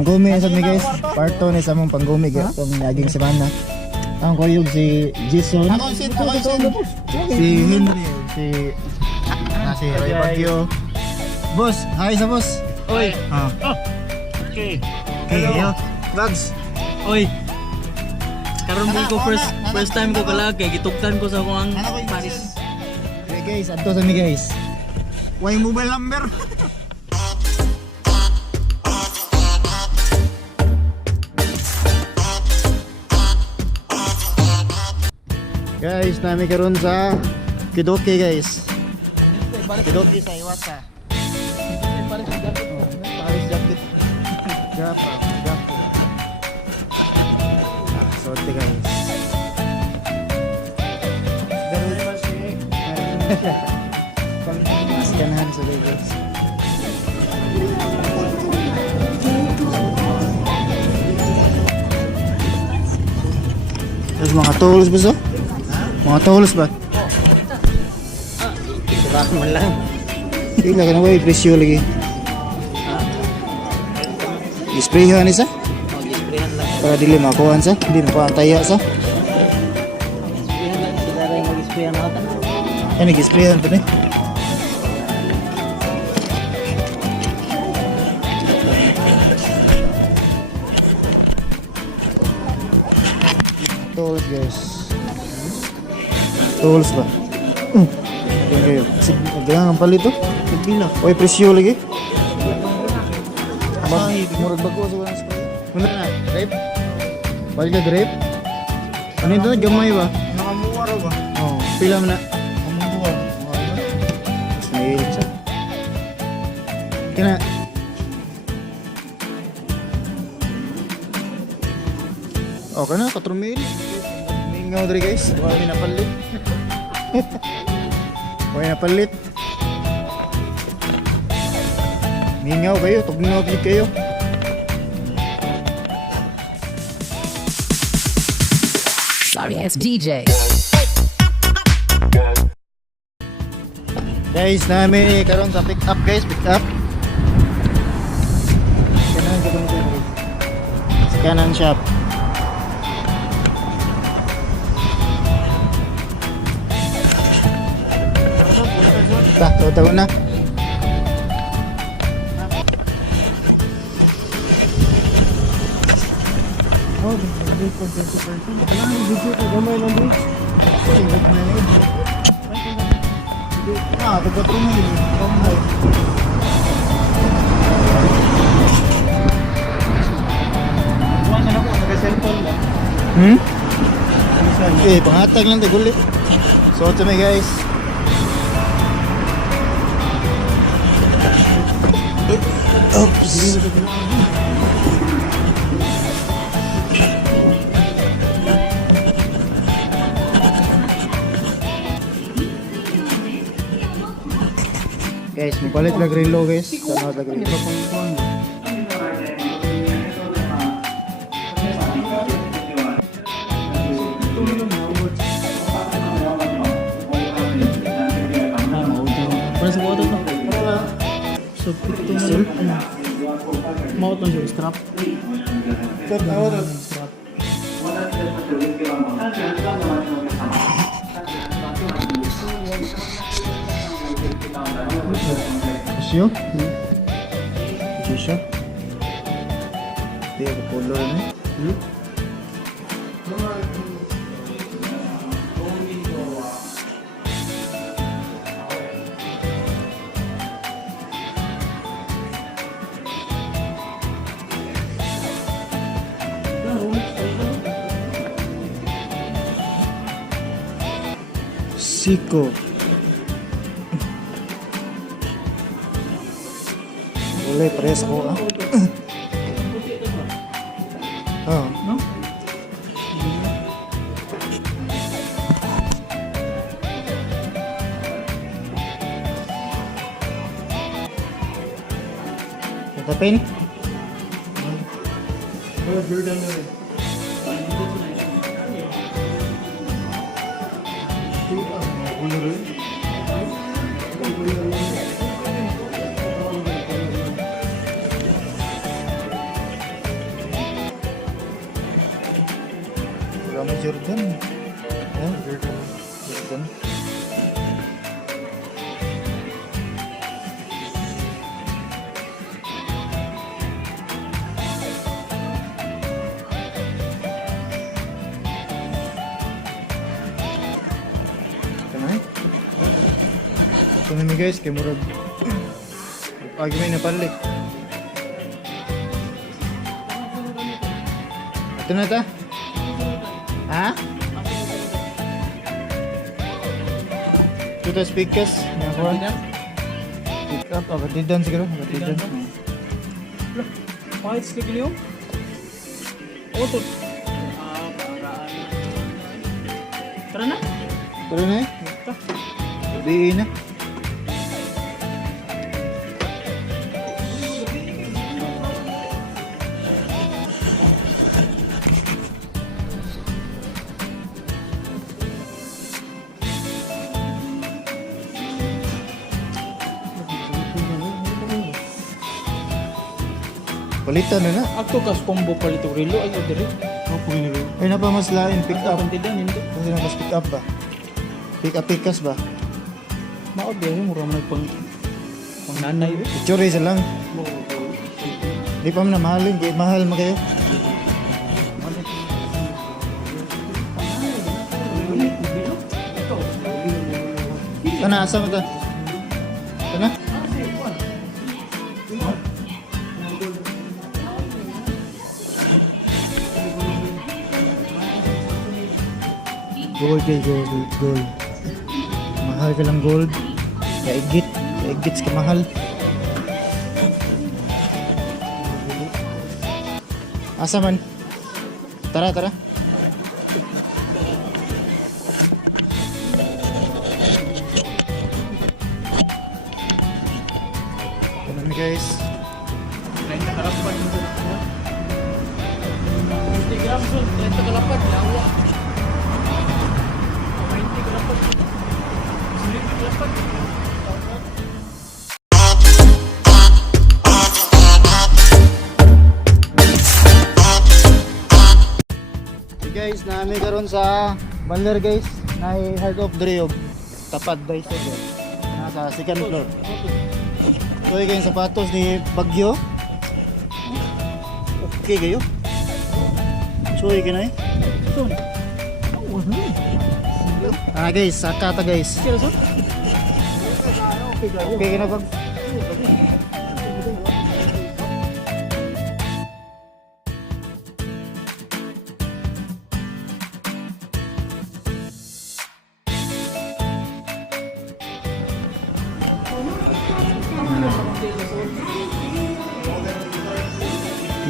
Panggumi sa mi guys. Part 2 ni sa mong panggumi itong naging semana. Ang kuyog si Jason. Si Henry. Si Ray Bagyo. Boss, hi sa boss. Oy. Okay. Okay, yo. Bugs. Oy. Karon ko first time ko kalagay gitugtan ko sa akong Paris. Okay guys, adto sa mi guys. Why mobile number? Guys, nami karon sa Kidoki guys. Kidoki sa Iwata. Paris jacket. Gapa. Sorte guys. Maskanahan sa guys. Terus mga tools ba so? Mga tools ba? Diba man lang. Ila ka na ba i-presyo lagi? I-sprayhan isa? Mag-sprayan lang. Para dili makuhan sa? Hindi mapantaya sa? Sprayan lang sila rin mag-sprayan ako ta. Yan nag-sprayhan pa ni. Tools guys. Tools ba? Yan kayo. Nagdagang ang palit to? Nagpila. Oy, presyo lagi. Murag bago sa walang spray. Muna na, grape? Balik ka grape? Ano ito? Gamay ba? Nakamuwa raw ba? Oo. Pila mo na. Nakamuwa. Mas mahilig siya. Kina. Okay na, 4 mil. Mingaw dari guys. Huwag may napalit. Huwag may napalit. Mingaw kayo, tugnaw kayo. Sorry, it's DJ. Guys, namin karon sa pick up guys, pick up. Sa kanan shop. Tahu na. Oh, video ko 20%. Kailangan video ko gamay lang din. Singit na yun. Dapat ko mo yun. Gamay. Buwan na ako, nag-cellphone lang. Pangatag lang tayo gulit. So, ito may guys. Oops. Guys, mapalit lang relo guys. Sana lang relo. Para sa auto to. So, ito na. Maot lang siya, strap. Strap. Sio? Sio? Dia color ni. Siko. Boleh press ko ah. Oh. No? Tatapin. Jerrycan. Ayan, Jerrycan. Ito na guys, kay murag pag may napalik. Ito na ta? Ha? Ito ta speakers. Pick up, abatidan siguro. Abatidan. Kahit sige liyo? O to. Tara na. Tara na eh. Sabihin na. Palitan na na. Ako kas combo palito relo ay diri. Ay napamaslain, pick up. Pantidan hindi. Kasi napas pick up ba? Pick up pikas ba? Mao biya mo ramay pang nanay. Itsura isa lang. Di pa man na mahalin, di mahal mo kayo. Kana, asa mo ta? Kana? Gold kay gold. Mahal ka lang gold. Kaigit ka mahal. Asa man? Tara. Ito na guys. 30 kalapan. 30 grams, 30 kalapan. Lawa. 20 kalapan. 30 kalapan. Hey guys, naami karon sa Baler guys. Naay Heart of Dreog. Tapad guys ito. Nasa second floor. So yung sapatos ni Bagyo. Okay kayo. So yung na eh. Guys, sakata guys. Okay na bag.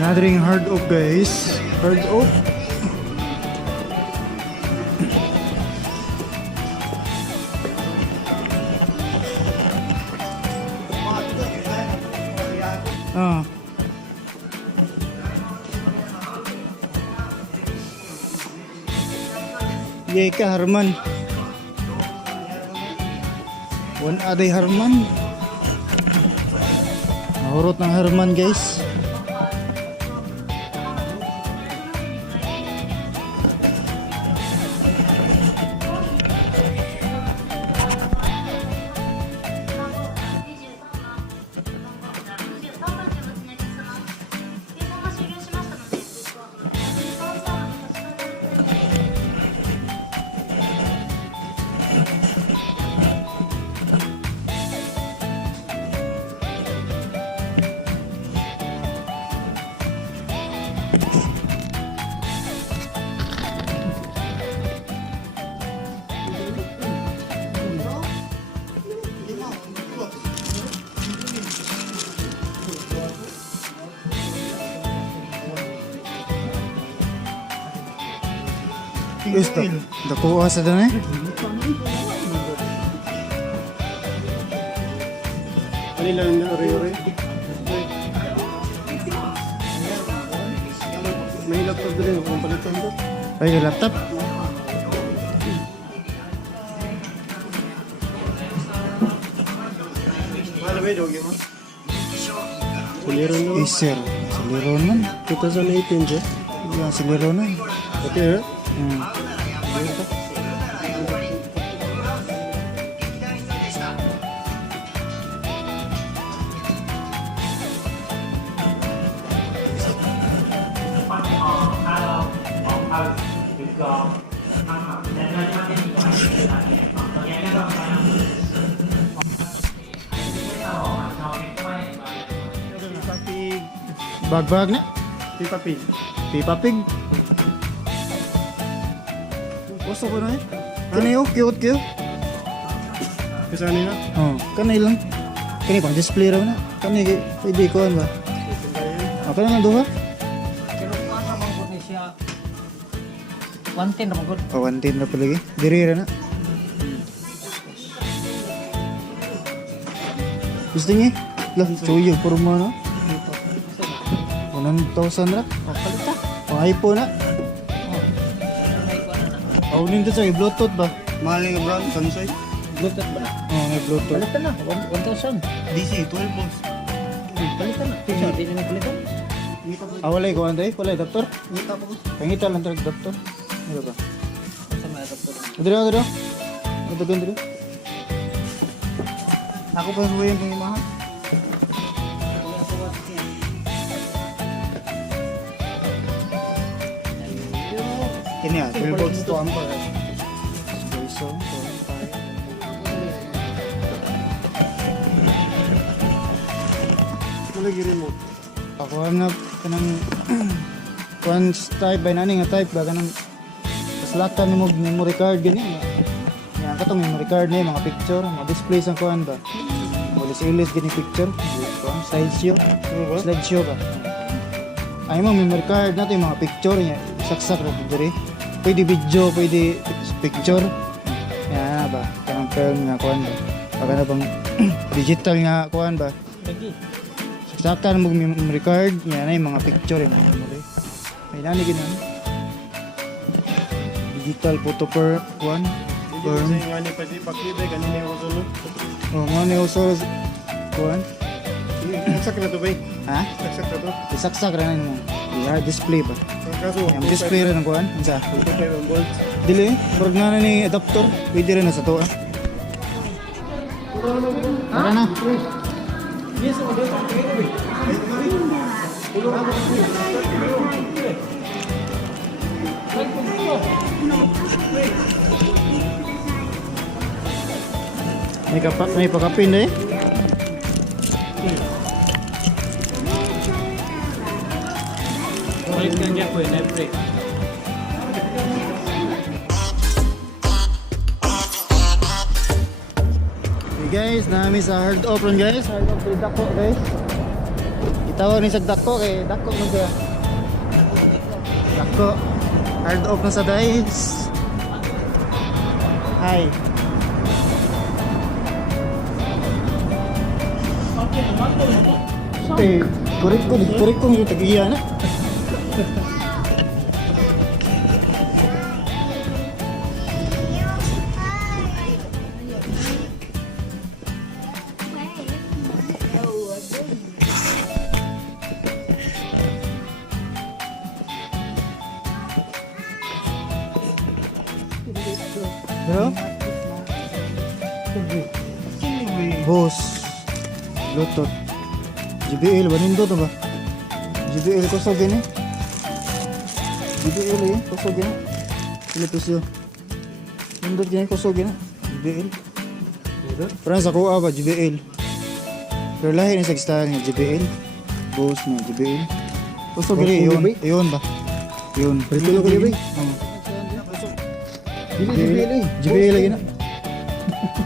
Another hard oak guys. Hard oak. Ah. Yay ka Harman. One aday Harman. Nahurot ng Harman guys. Gusto. Dako sa doon eh. Ano lang na ore-ore? May laptop din kung palitan ko. Ay, laptop. Siliron naman. Acer. Siliron man. 2018 siya. Yung siliron man. Okay, Bag na. Pipa Pig. Pipa Pig. Gusto ko na eh. Kanay oh, cute. Kasi ano na? Oh, kanay lang. Kanay pang display raw na. Kanay pwede ko ba? Ah, kanay lang duha. Wantin naman good. Oh, 110 na pala lagi. Dirira na. Gusto niya? Lah, suyo porma na. 1,000 ra. Oh, palita. Oh, iPhone na. Oh, nindot sa Bluetooth ba? Mahal nga bro, Samsung. Bluetooth ba? Oh, may Bluetooth. Palitan na, 1,000. DC, 12 volts. Palitan na. Pisa, di na palitan. Ah, walay ko anday, walay doktor. Pangita lang talaga doktor. Ano ba? Sa mga doktor. Dito. Dito. Ako pa suwayan kong imahan. Ini ah, 12 volts to ampere. So, Ito lagi remote. ako hanap kanang kuan type by nani nga type ba kanang slatan mo memory card gani. Yan katong memory card na mga picture, mga display sa kuan ba. Ilis gani picture, kuan slideshow. Slideshow ba. Ay mo memory card na to yung mga picture niya. Saksak ra diri. Pwede video, pwede picture. Yan ba. Kanang film nga kuan ba. Pag na bang digital nga kuan ba. Lagi. Saksakan mo memory card, yan na yung mga picture yung memory. May nani ginan. Digital photo per kuan. Hindi kasi nga ni pati pakita kanina yung usulo. Oh, mo ni uso kuan. Saksak na to ba? Ha? Saksak na to. Isaksak ra na mo. Yeah, display ba. Kaso, Yung display ra ng kuan. Unsa? 2.5 volts. Dili, murag na ni adapter. Pwede rin na sa to ah. Tara na. May pakapin eh. Balik ka dyan po yun, break. Okay guys, nami sa hard open guys. Hard open dako guys. Itawag ni sa dako kay dako mo siya. Dako. Hard off na sa guys. Hi. Eh, korek ko yung tagiya na. Pero? Boss. Bluetooth. JBL, banindo to ba? JBL kusog gini. JBL eh, kusog gini. Pilipis yun. Nindot gini kusog gini. JBL. Parang sa kuha ba, JBL. Pero lahi ni sa style niya, JBL. Boss na, JBL. Kusog gini, yun. Yun ba? Yun. Pritulo ko yun, JBL lagi na.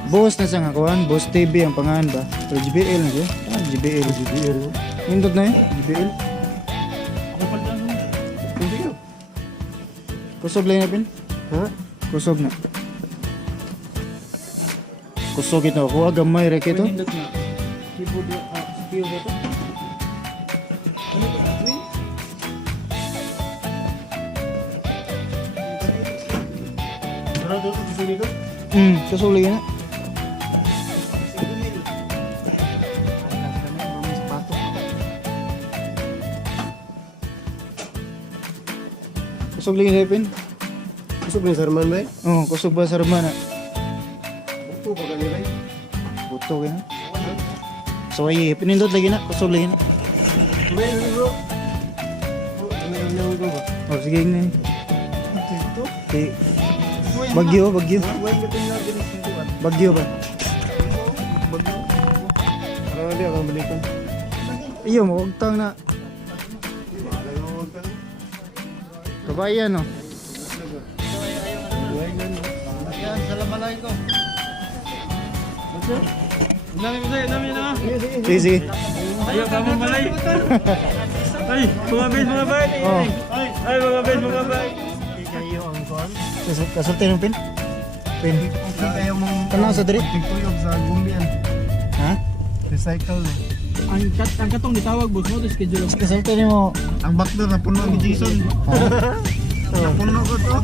Boss na sa nga kuhan, Boss TV ang pangalan ba? Pero JBL na siya. Ah, JBL. Nindot na yun, JBL. Kusog lang na pin? Ha? Kusog na. Kusog ito. Kuha gamay rek ito. Pwede na. Keyboard na, CPU ba ito? Ano to? Gusto dito? Kusog lagi na. Kusog lagi na pin? Gusto ba yung sarman ba? Oo, kusog ba sa rumah na? Ito ba ganun ba? Buto ka na. So ay pinindot lagi na, kusog lagi na. Meron bro. Ano ko ba? Oh, sige na. Ito? Okay. Bagyo. Huwag ka tingnan din ito ba? Bagyo ba? Parang hindi ako balikan. Iyo, mawagtang na. Kabayan, oh. Yan, salamalay ko. Dami na. Sige, sige. Ayaw ka mong balay. Ay, mga bes. Oh. Ay, mga bes. Kayo ang kuhan. Kasulti ng pin? Pin. Okay kayo mong Tanaw sa diri? tigtuyog sa gumbian. Ha? Recycle eh. Ang katong gitawag boss mo to schedule. Kasulti ni mo. Ang backdoor na puno ni Jason. Ha? Puno ko to.